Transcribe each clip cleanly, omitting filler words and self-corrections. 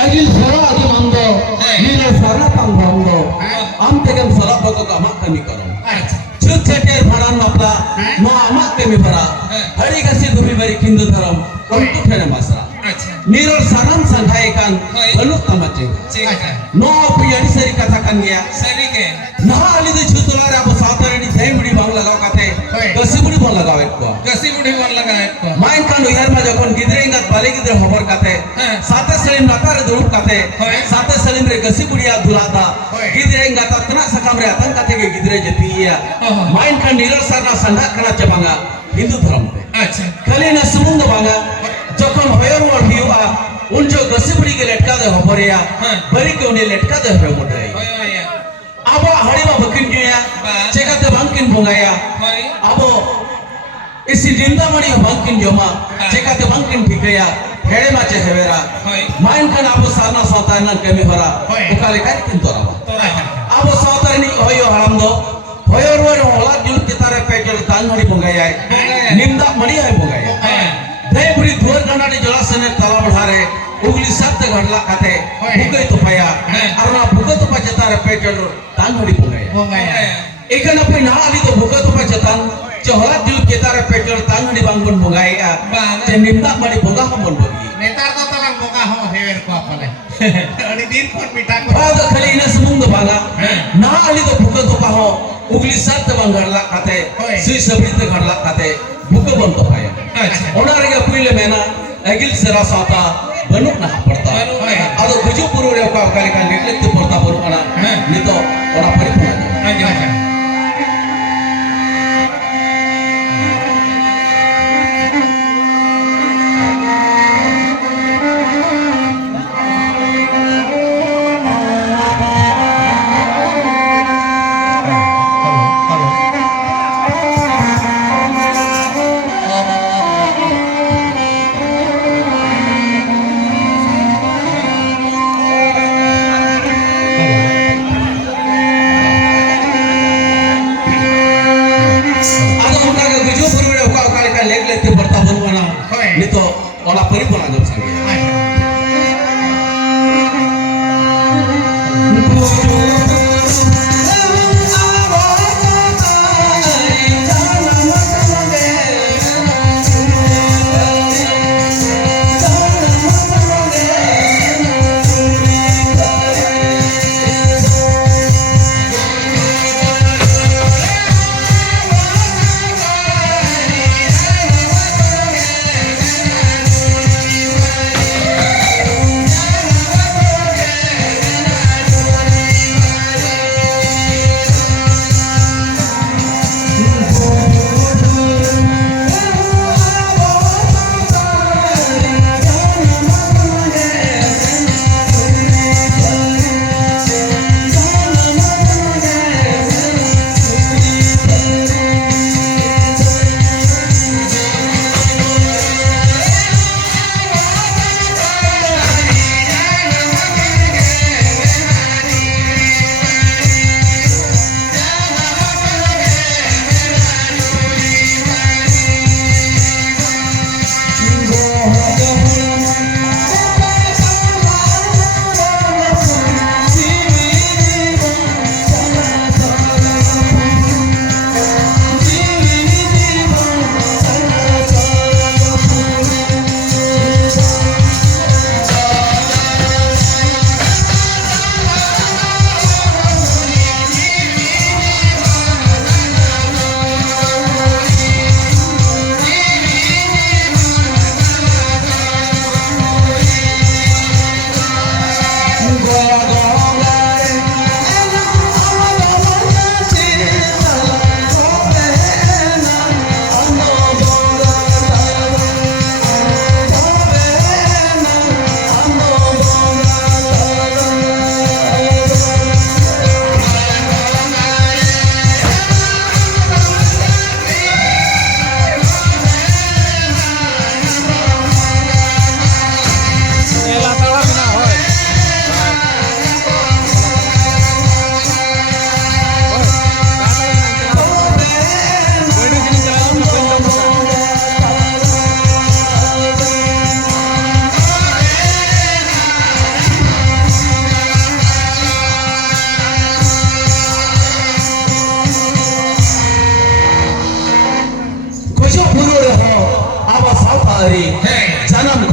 Agil sara adi mando, nila sara tang mando, am tegam sara bago amak kami karo. Chut chater bharan mapla, no amak kami bara. Hari kasi dumi bari kindu dharam, untuk thene masra. Nirol sanam sanghai kan, haluk tamache. No priyani sari katakan gaya. Na ali de chutulare abu saatare ni dhai mudi bang lagaw kate, kasi mudi bang lagaw ekko. Main kan uyar ma jokon gidre ingat balik gidre hobar kate, sate salim natare durup kate, sate salim re kasi mudiya dhulata, gidre ingat atna sakam re atan kate ke gidre jetiya. Main kan nirol sarna sandak kana cebanga Hindu dharam te. Kali na semunda banga, jokon hoyor war hiwa, unjo kasi mudi ke letka de hobariya, bari ke uni letka de hobari. Abo hari ma bakin gaya, cekate bangkin bongaya, abo isi dinda mani bangkin joma, cekate bangkin tikaya, here ma cehevera, main kan abo sarna sautaran kami hara, ukali kari kintora. Abo sautaran ni hoyo haram do, hoyo ruari hola jul kitare pejol tan hari bongaya, nimda mani hai bongaya. Dai buri dhuar ganadi jolasane tala badhare, ugli sabte gharla kate, bukai tupaya, arna buka tupa cetare pejol tan hari bongaya. Ikan apa na ali to buka tupa cetan, coholat jul kitare pejol tan hari bangun bongaya, nimda mani bonga hamon bogi. नेतार तो तलाक बोका हो हेवेर को अपने अड़ी दिन पर मिठा को बात खाली इना समूंग बांगा ना अली तो बुका तो पाहो उगली सात बंगरला खाते सुई सबरी ते घरला खाते बुका बन तो पाया ओना रे पुइले मेना अगिल सेरा साता बनुक ना पड़ता आदो गुजु पुरु रे का काली का निकले तो पड़ता पुरु अना नितो ओना परिपूर्ण Nito olah peribulan jam sangat.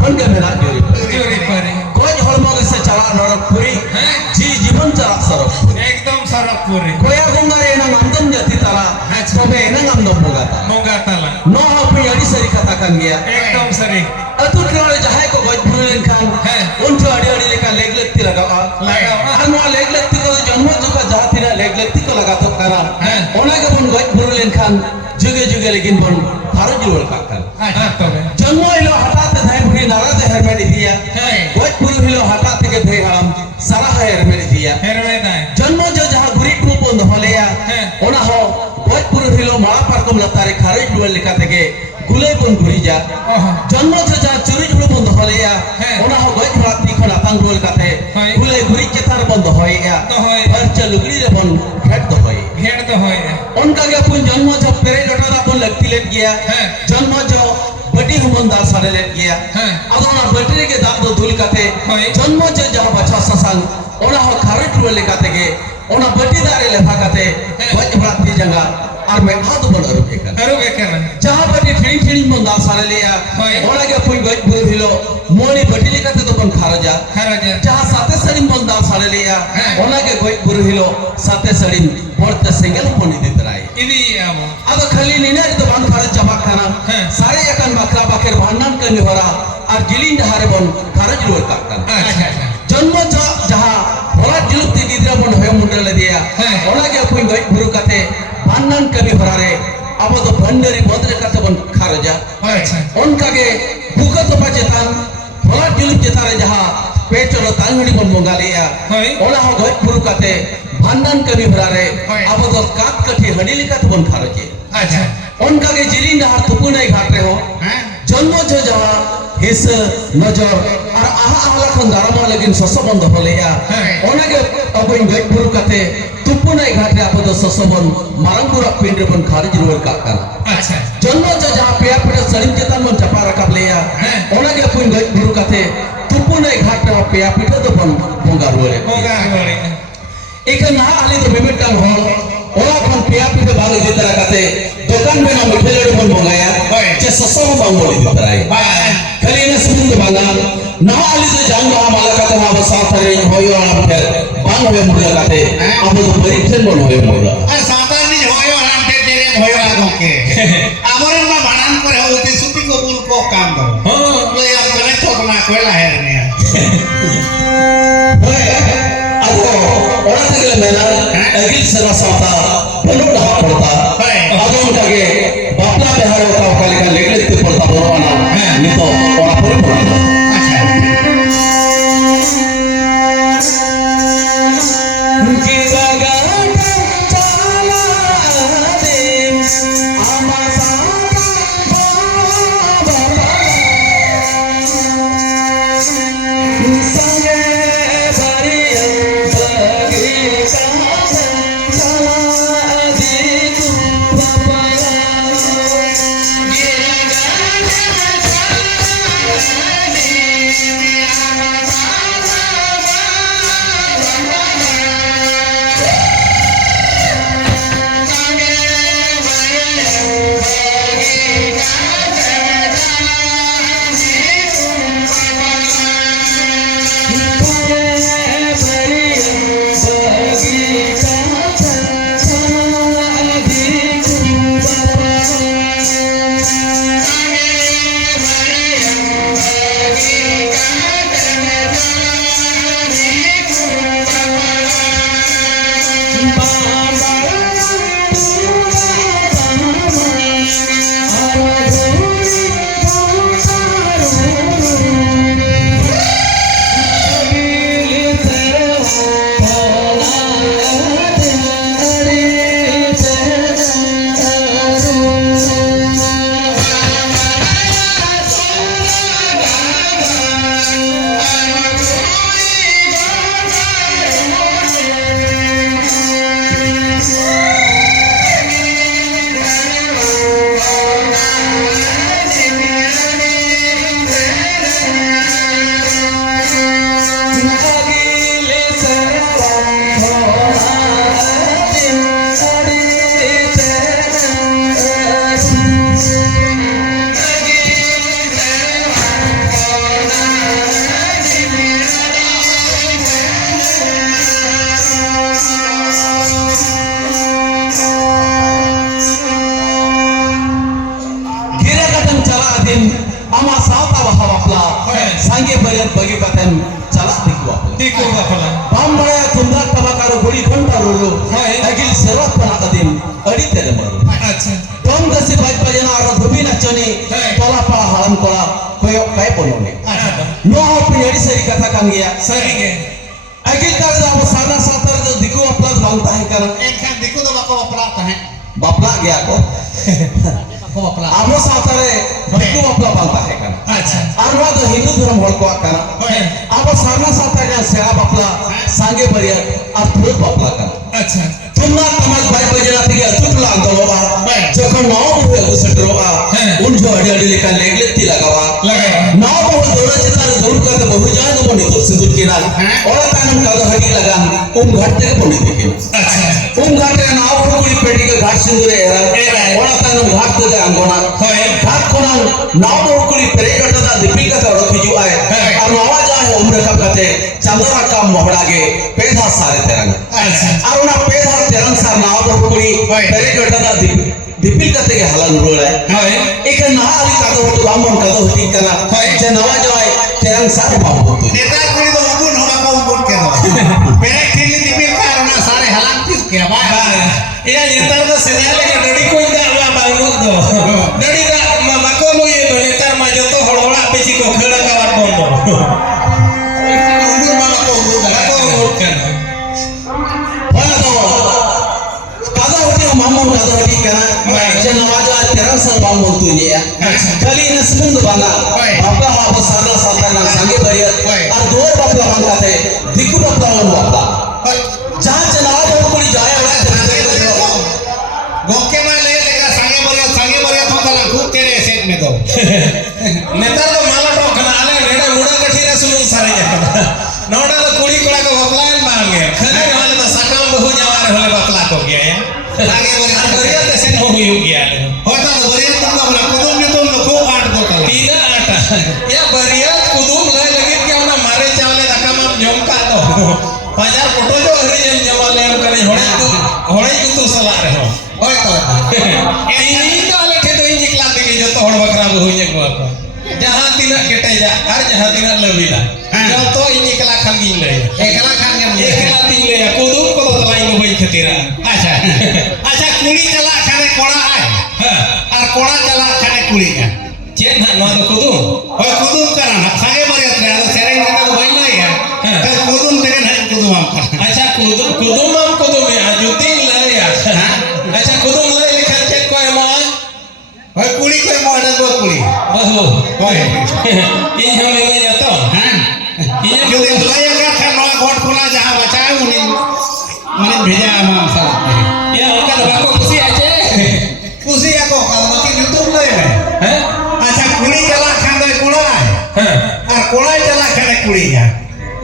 ᱵᱚᱱ ᱜᱮ ᱢᱮᱱᱟᱜ ᱡᱩᱨᱤ ᱡᱩᱨᱤ ᱯᱟᱨᱤ ᱜᱚᱡ ᱦᱚᱲᱢᱚ ᱜᱮᱥᱮ ᱪᱟᱞᱟᱜ ᱱᱚᱨᱚᱠ ᱯᱩᱨᱤ ᱡᱤ ᱡᱤᱵᱚᱱ ᱪᱟᱞᱟᱜ ᱥᱚᱨᱚᱠ একদম সরব পুরি ᱠᱚᱭᱟ ᱵᱚᱸᱜᱟ ᱨᱮ ᱮᱱᱟᱝ ᱟᱢᱫᱚᱢ ᱡᱟᱹᱛᱤ ᱛᱟᱞᱟ ᱛᱚᱵᱮ ᱮᱱᱟᱝ ᱟᱢᱫᱚᱢ ᱵᱚᱸᱜᱟ ᱛᱟᱞᱟ মোগা তালা ᱱᱚᱣᱟ ᱦᱚᱸ ᱯᱩᱭ ᱟᱹᱰᱤ ᱥᱟᱹᱨᱤ ᱠᱟᱛᱷᱟ ᱠᱟᱱ ᱜᱮᱭᱟ একদম সারি ᱟᱹᱛᱩ ᱴᱚᱞᱟ ᱨᱮ ᱡᱟᱦᱟᱸᱭ ᱠᱚ ᱜᱚᱡ ᱵᱩᱨᱩ ᱞᱮᱱᱠᱷᱟᱱ ᱩᱱ ᱡᱚᱦᱚᱜ ᱟᱹᱰᱤ ᱞᱮᱠᱟᱱ ᱞᱮᱜ ᱞᱟᱹᱠᱛᱤ ᱞᱟᱜᱟᱜᱼᱟ লাগাওয়া ᱟᱨ ᱱᱚᱣᱟ ᱞᱮᱜ ᱞᱟᱹᱠᱛᱤ ᱠᱚᱫᱚ ᱡᱚᱱᱢᱚ ᱡᱚᱠᱷᱚᱱ ᱡᱟᱦᱟᱸ ᱛᱤᱱᱟᱹᱜ ᱞᱮᱜ ᱞᱟᱹᱠᱛᱤ ᱠᱚ ᱞᱟᱜᱟᱛᱚᱜ ᱠᱟᱱᱟ ᱚᱱᱟ ᱜᱮᱵᱚᱱ ᱜᱚᱡ ᱵᱩᱨᱩ ᱞᱮᱱᱠᱷᱟᱱ ᱡᱩᱜᱮ ᱡᱩᱜᱮ ᱞᱟᱹᱜᱤᱫ ᱵᱚᱱ ᱜᱷᱟᱨᱚᱸᱡᱽ ᱨᱩᱣᱟᱹᱲ ᱠᱟᱜ ᱠᱟᱱᱟ হ্যাঁ তবে जन्मो हिलो हटाते धाय बुढ़ी नारा दे हरमेल दिया হ্যাঁ गोज पुरु हिलो हटाते के धे हराम सारा है हरमेल दिया হেরবে নাই जन्मो जो जहां गुरी को बंद होलेया হ্যাঁ ओना हो गोज पुरु हिलो माला पारकम लतारे खारेज दुल लेका तेगे गुले बन गुरी जा ওহ जन्मो जो जहां चुरी जुड़ बंद होलेया হ্যাঁ ओना हो गोज रात्रि खन आतंग दुल काते হয় गुले गुरी चेतार बंद होया তো হয় और चलुगड़ी रे बन खेट दो होय হেড তো হয় उनका के अपन जन्म जो पेरे लटर अपन लगती लेट गया হ্যাঁ जन्म जो बटी हुमन दाल सारे लेट गया হ্যাঁ अदोना बैटरी के दाद दो धुल काते হয় जन्म जे जहां बचा ससंग ओना हो खारट रुले काते के ओना बटी दारे लेफा काते वज भरात की जगह और मैं हाथ बन रुपे कर আরো বেকেন जहां बटी ठिणी ठिणी मन दाल सारे लिया হয় ओना के पुई गज बुर हिलो मोनी बटी लेकाते तो बन खारजा খারাজা जहां साते सड़ी मन दाल सारे लिया হ্যাঁ। ओना के गज बुर हिलो साते सड़ी पड़ते सिंगल पोनी दितराई ఇది আমো अब खाली नीने तो बंद खारे चमक खाना হ্যাঁ सारे एकन बकरा बकेर भांडन करने होरा और गिलिन हारे बन खारज रोड काटन আচ্ছা আচ্ছা जन्म जो जहां होला जुलती गिद्रा बन होय मुंडल दिया হ্যাঁ। ओना के कोई गई गुरु कते भांडन करने होरा रे अब तो भंडरी बदरे कते बन खारजा আচ্ছা उनका के भूखा तो बचेतान होला जुलत जेतारे जहां पेटरो तांगड़ी बन मंगा लिया হয় ओना हो गई गुरु कते भांडन करने होरा रे হয়। अब तो काट कठी हडी लिखत बन खारजे আচ্ছা उनका के जिरी नहर तुपु नहीं घाटे हो হ্যাঁ जन्म जो जहाँ हिस नजर और आहा आहा खन दारमा लेकिन ससो बंद होलेया হ্যাঁ। ओना के अब इन गई पुरु कते तुपु नहीं घाटे आप तो ससो बन मारंगपुरा पिंड बन खारिज रुवर का कर আচ্ছা जन्म जो जहाँ पेया पेया सरिम चेतन बन चपा रखा लेया হ্যাঁ। ओना के पुइन गई पुरु कते तुपु नहीं घाटे हो पेया पेया तो बन भोंगा रुवे মোগা গড়ি एक ना आली तो मिमिटन हो ओला खन पेया पेया बाले जितरा कते दुकान में ना मिठे लड़े बन भोंगाया হয় चे ससो बंगोली दितराई বা खाली ने सुबुंग बांगाल ना आली तो जान रहा माला का तो वहाँ साथ रहे होयो आना फिर बांग हुए मुर्गा काटे अब तो बड़ी ठेल बन हुए मुर्गा আর সাধারণ হয়ো রামতে তেরে হয়ো আগকে আমার না বানান করে হতে সুতি কবুল কো কাম দাও हाँ লই আর করে ঠক না কইলা হেরনে अब औरत के लिए मैंने अगिल सरा साता बनो ढहा पड़ता अब उनका के बापला बिहार होता काली का लेकर ते पड़ता बोलवाना नहीं तो और पर पड़ता उनकी जगह चला दे आमासा संगे बरिया सगे चला दे तू बाबा Amat panak adim adit tere maru. আচ্ছা Dom dasi baik bajana ara dhubi nachoni tola pa halam kora koyo kai ponone. আচ্ছা No punyari sari kata kan gaya. সারিগে Agil kala abo sana satar jo diku aplas bangta hai kana. Enkan diku do bako bapla tahe. Bapla gaya ko. Bako bapla. Abo satare diku bapla bangta hai kana. আচ্ছা Arwa do Hindu dharam hol ko kana. Hoy. Abo sana satar ja sera bapla sange bariya ar thur bapla kana. আচ্ছা Tumna tamas baik bajana thige atutla andoloa. Jokhon nao buhe usetroa. Un jo adi adi lekan legletti lagawa. লাগাও Nao bahu dora chitare dor karte bahu jana do boni tur sidur kina. Ora tanam kaga hadi lagan ghat থেকে পড়ি দেখি আচ্ছা ঘাটে নাও ফুকুড়ি পেটিকে ঘাট সিন্দুরে এরা ওরা তানম ঘাট থেকে আঙ্গনা হয় ঘাট কোনাল নাও ফুকুড়ি পেরে গটা দা দীপিল কাতে ওড় খিজু আয় আর নওয়া যায় উমরে কাপ কাতে চান্দরা কাম মহড়াগে পেধা সারে তেরঙ্গ আচ্ছা আর ওনা পেধা তেরঙ্গ সার নাও ফুকুড়ি পেরে গটা দা দীপিল কাতে গে হালান রোড়ায় হয় এখানে না আলি কাদো হতো বামন কাদো হতি কানা যে নওয়া যায় তেরঙ্গ সার বাম হতো Neta kuri do ubun hoba ko ubun ke do. Pere khili dipil karona sare halang tis ke ba. iya nyetar tuh senyawa yang dari kuinda lah bangun tuh dari dah mama kau lu ya tuh nyetar maju tuh hol-hola peci kau kena kawan bondo Ubun mala ko ubun da. aku ngurutkan Wala to kaza hoti mamon kaza hoti kana je nawaja terang sa mamon tu ni ya kali na semund bana bapa ha basana satana sange bariya ar dor bapla banga the diku bapla on bapla jahan janaab ho kuri jaya ora Gokke ma le lega sange bariya thokala khub tere set me do. nyetar tuh malah tuh kena ale neda muda kecil sulung saranya noda tuh kuli kula ke baplain bange kena hal tuh sakam bahu nyawar hole bapla kok ya ya Sange bariya Bariya tesen ho huyuk ya hota do bariya tum do bra kudum ni tum lo khub aat do kala. tidak ada ya bariyat kudum lai lagi kya na mare chawle dakamam jomka to pajar foto jo hari jam jamale am kare hore tu sala reho Hoy to. ini to ale ke to injik lati ke joto hor bakra buhunya ko apa jahan tina keteja ar jahan tina lewila joto ini kala khangi le Ekala khan ngam ni. ekla ting le kudum ko to lai no boi khatira Acha. Acha kuri chala khane kora ay. ha Ar kora chala khane kuri ka. chen ha no do kudum Hoy kudum kana sange bariya tre ado sereng ka do bain nai ya. Ka kudum tegen hai kudum am ka. अच्छा कुदुम हम कुदुम है आजुतिन ले या अच्छा कुदुम ले लिखल check को है मां Hoy kuri ko mo ada go kuri. बहु Hoy. इन हम ले या तो Ha? ये Jadi laya ka khan no got kula jaha bachaya uni mane bheja amam sala. ये उनका दबा को खुशी आचे Kusi ako ka mati YouTube le me. हैं Acha kuri chala khan do kula. हां Ar kula chala khane kuri ya.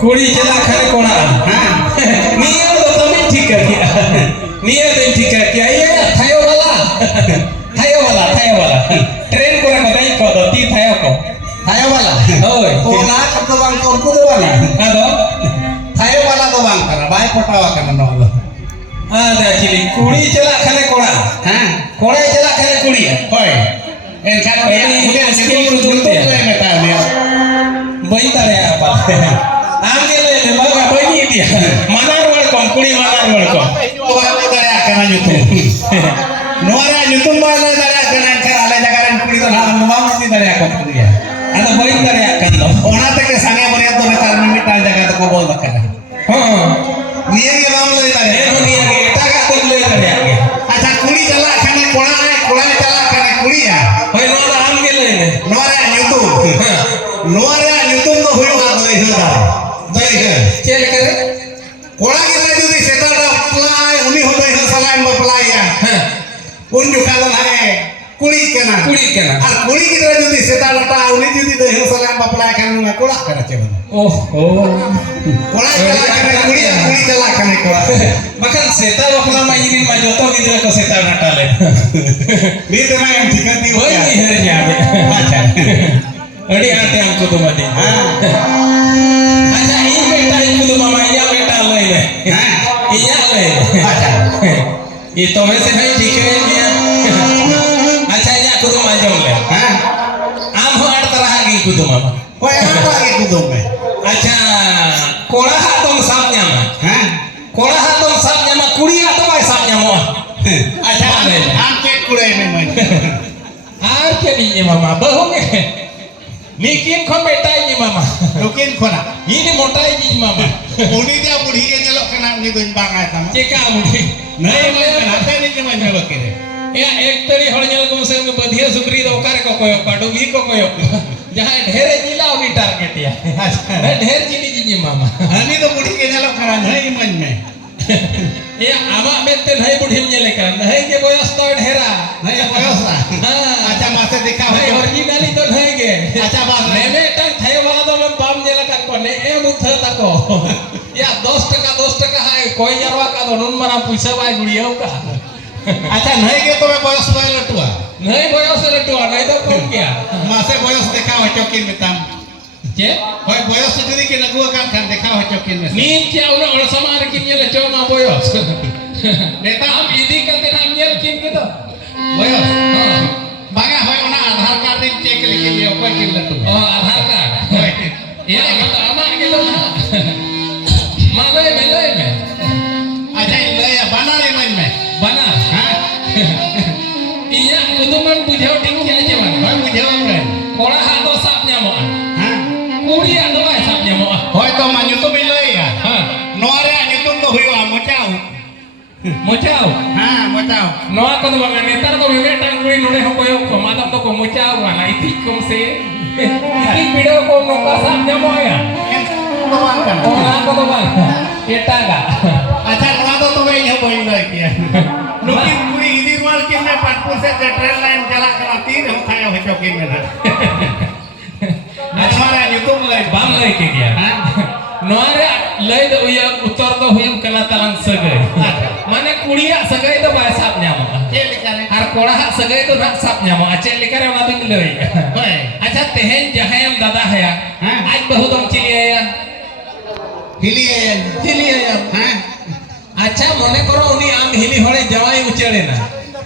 कुड़ी चला खरे कोना Ha? निया तो तभी ठीक है क्या निया तो ठीक है क्या ये थायो वाला ट्रेन को रखो नहीं को तो ती थायो को Thayo wala. ओए Kona kato bang ko kudu wala. आदो Thayo wala do bang kana bai potawa kana no. आदा चिली कुड़ी चला खरे कोना Ha? कोना चला खरे कुड़ी Hoy. Enkan Ini skill kudum YouTube ya? le me ta me. Bayi tare apa? Angge le baga bayi dia. Manar wal kom kuri manar wal kom. Tuwa ko dare akana YouTube. Nuara YouTube ma le dare akana kan ale jagaran kuri do na mam ni dare akana kuri ya. Ada bayi tare akan do. Ona teke sange bariya do ne tar mi tal jaga to ko bol dakana. हाँ Niye ge mam le dare. ये दुनिया के टाका तो ले करे आगे. Acha kuri jala khane kora jala khane kuri ya. होय नो आंगे ले ने. Nuara YouTube. हाँ Nuara YouTube do huyu ga do ihu da. Do ihu. चल करे. Kora gila judi seta da apply uni hodo ihu salaim apply ya. हाँ Un juga do hare kuri kana. कुड़ी के ना. Ar kuri gila judi seta da uni judi do ihu salaim apply kan nunga kora kana cheba. Oh oh. Kora jala khane kuri jala khane kora. Bahkan seta wakla majirin majoto gidra ko seta natale. Ni to na yang thikan di होय नहीं है जावे. Acha. अड़ी आते हमको तो मत. अच्छा ये बेटा इनको तो मामा ये बेटा ले ले. ये ले. Acha. ये तो वैसे भाई ठीक है क्या. अच्छा ये को तो माजम ले. Ha? आम हो आठ तरह की को तो मामा. Hoy apa lagi kudum me? अच्छा कोड़ा हाथों साफ न्यामा. Ha? कोड़ा हाथों साफ न्यामा कुड़ी हाथों बाय साफ न्यामा. अच्छा हम चेक कुड़े में मन আর কে নিয়ে মামা বহু গে নিকিন খন বেটাই নি মামা Lukin kona ini motai নি মামা Uni dia budi ke nyelok kena uni tuin bangai sama চেকা মুঠি Nah yang kenapa ini cuma nyelok ini या एक तड़ी हड़ ñel को से में बधिया सुकरी दो कार को कोयो पाडो भी को कोयो जहां ढेरे जिला उनी टारगेट या ना ढेर जिनी जिनी मामा Ani tu budi ke nyelok kena Nah man में या आमा मेते नहीं बुढ़ी ñele kan नहीं के बयस तो ढेरा Nah yang boyos lah हां Acha masa dekha नहीं ओरिजिनली तो नहीं गे अच्छा बात ने में टन थे वाला तो मैं बाम ñele kan को ने ए मुथ तको या 10 टका है कोई जरवा का तो नुन मना पैसा बाय गुड़ियो का Acha नहीं के तो मैं boyos boy लटुआ नहीं बयस लटुआ नहीं तो कौन क्या Masa boyos dekha hocokin mitam के Hoy boyos jadi ke nagu kan dekha hocokin mes नीन क्या उन्हें और समार किन ये लचो मा बोयस नेता हम इदी करते हम ये किन के तो Boyos हां Banga hoy ona आधार कार्ड दिन चेक लिखे लियो कोई किन लटु ओ आधार कार्ड ये तो आमा के लो ना माले में Acha ile ya bana ni man में बना हां iya kutuman बुझाओ ठीक क्या जे बना Hoy bujau kan कोड़ा हा तो साप न्यामो हां कुड़ी आ तो shop न्यामो Hoy to manyu tu bilai ya हां Noare nyutum tu huyo mocau मोचाओ हां mocau नोआ को तो बंगा नेतार को मेमे टांगुड़ी नोड़े हो कोयो को मादम तो को मोचाओ वाला इति कम से इति वीडियो को नोका साप न्यामो या Tuan kan orang ko to bang kita ga Acha noa to tobe nyo boy lai kia Nukin kuri idi rual kin me patpur se train line jala kena tir hum khaya hocokin me na Achmara nyutum lai bam lai ke dia हां noare lai do ya uttor do huyam kana talang sagai mane kudiya sagai to ba sap nyamo Cek likare har koda ha sagai to na sap nyamo ache likare ona bin lai Hoy acha tehen jahayam dada haya हाँ। aj bahudam chiliya ya Hilien chiliya ya हां acha mone koro uni am hili hore jawai uchere na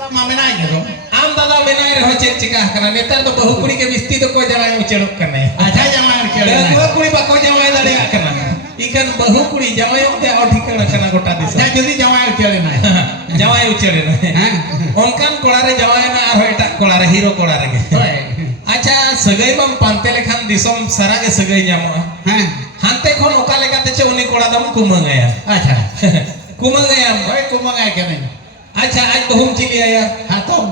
Mamena gitu am dada benai reho chek chika kana netar to bahu kudi ke bisti to ko jawai ucherok kana Acha jangan kira dua kudi bako jawai daria kana ikan bahu kudi jawai te odhikana kana gota disa Ya jadi jangan kira na jawai uchere na हां onkan kolare jawai na ar eta kolare hero kolare ge Hoy acha sagai bam pante lekhan disom sara ge sagai nyamo हां hante khon oka lekate che uni kola dam kumangaya Acha kumangaya Hoy kumangai kena acha aj bahum chili aya Hatom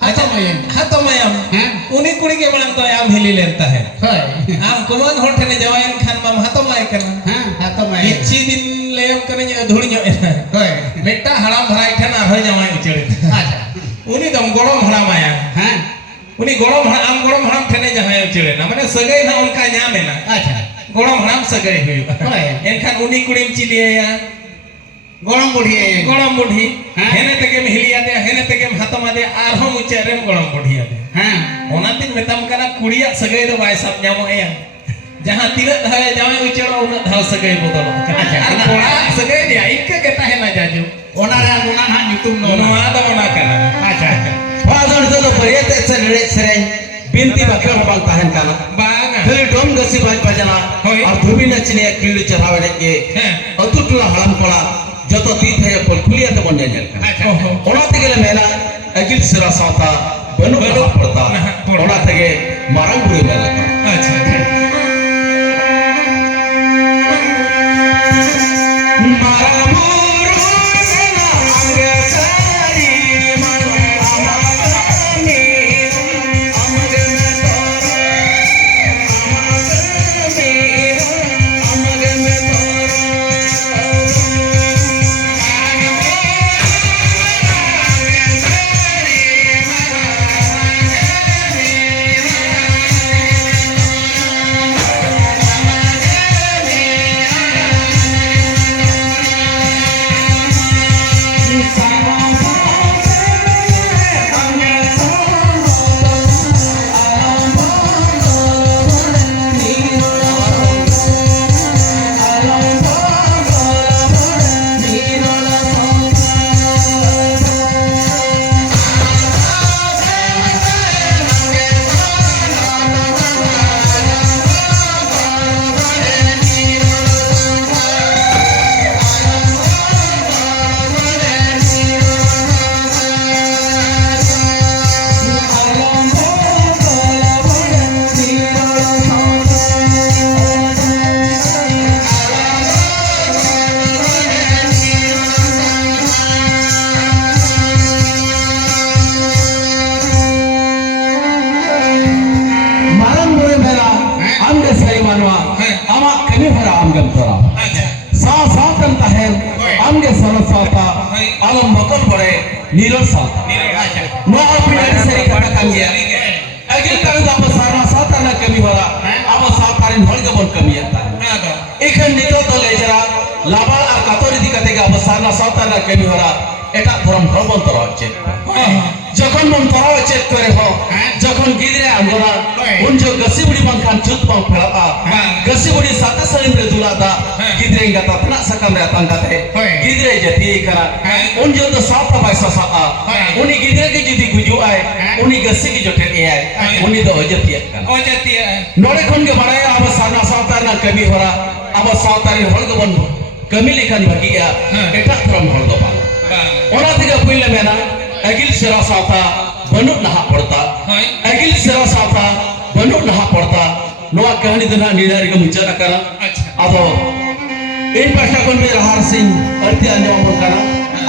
acha mayam hato mayam हां uni kudi ke balang to am hili lenta hai Hoy am kumang hor thene jawayan khan mam hato mai kana हां hatom mayam ichi din leyam kana nya dhuri nya Hoy meta haram bharai thana ar jawai uchere Acha uni dam gorom haram aya हां uni gorom haram thene jawai uchere na mane sagai na unka nyame na Acha gorom haram sagai huyu Hoy enkhan uni kudim chili aya Gorong budi gorom budhi हाँ। hene tegem hiliya de hene tegem hatama de ar hom uchere gorom budhi ade हां ona tin metam kana kudiya sagai do bai sap nyamo aya jahan tira dhawe jawai uchero una dhal sagai bodol Acha, ar ona- kola sagai dia ikka ke tahena jaju Ona ran ona han nyutum no no ada ona kana Acha Fazon to pariyat sere sere binti bakal bang tahan kana banga फिर डोम गसी बाज बजना होय। और धुबी नचने किल्लू चढ़ावे के हाँ। अतुटला हड़म Cola जतो तीत है पल खुलिया तो बन जाए Acha ओना तेगे मेला अगिल सिरा साता बनु बनु पड़ता ओना तेगे मारंग बुरे मेला अच्छा मारा मोरू मेला अंगे सारी मन अमानी अमग में तोरा अमग में तोरा सावता आलम बकल बड़े नीरल सावता नोआ पिढ़ी सरी कथा kan gaya agil kami apa sarana सावता ना कमी होला apa Savata rin hol gabon kami ya ikan nito to lejara labal ar katori dikate ga apa sarana सावता ना kami होला এটা ধরম ভ্রমণ তর হচ্ছে যখন মন তর হচ্ছে করে হ যখন গিদরে আন্দোলা উন যে গসিবুড়ি বাংখান চুত বাং ফেলাতা গসিবুড়ি সাতা সলিমরে দুলাতা গিদরে গাতা তনা সাকামরে আতাঙ্কাতে গিদরে যেতি করা উন যে তো সাফা বাইসা সাতা উনি গিদরে কে যদি গুজু আয় উনি গসি কি জটে এ আয় উনি তো অজতিয়া কানা নড়ে কোন কে বাড়ায় আব সানা সাতা না কমি হরা আব সাতারি হলগ বন কমি লেখান ভাগিয়া এটা ধরম হলগ পাল ona tiga puila mena agil sira sata banuk naha porta agil sira sata banuk naha porta noa kahani dana nidari ka mucara kara ado in pasha kon me rahar singh arti anya mon kana